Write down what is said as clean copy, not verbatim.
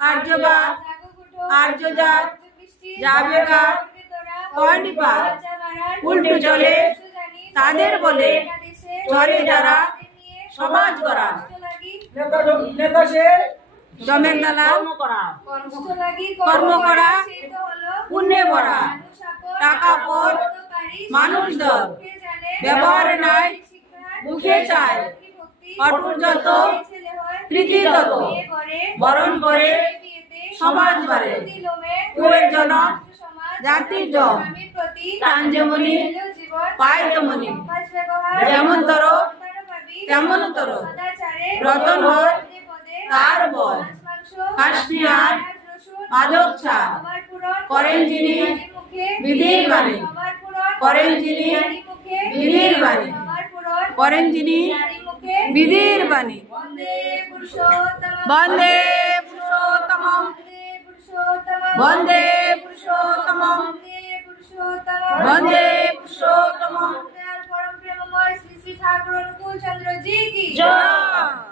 আর্যবাদ, আর্যজাত, জাবেগার, কর্ণিপাত, উল্টো চলে তাদের বলে চলে যারা সমাজ গড়া। জমের দালাল কর্ম করা, পুণ্যে ভরা, টাকা পর মানুষ দল, ব্যবহারে নাই মুখে চায়, কঠোর যত প্রীতি তত, বরণ করে সমাজ বাড়ে, কুয়ের জনক জাতির জম, টান যেমনি পায় তেমনি, যেমন তর তেমন তর, রতন হয় তার বল, কাশ্মীর মাদক ছাড় করেন যিনি বিধির বাণী, করেন যিনি বিধির বাণী, করেন যিনি বিধির বাণী। বন্দে পুরুষোত্তমম, বন্দে পুরুষোত্তমম, বন্দে পুরুষোত্তমম। পরম প্রেমময় শ্রী শ্রী ঠাকুর অনুকূল চন্দ্র জি কি জয়।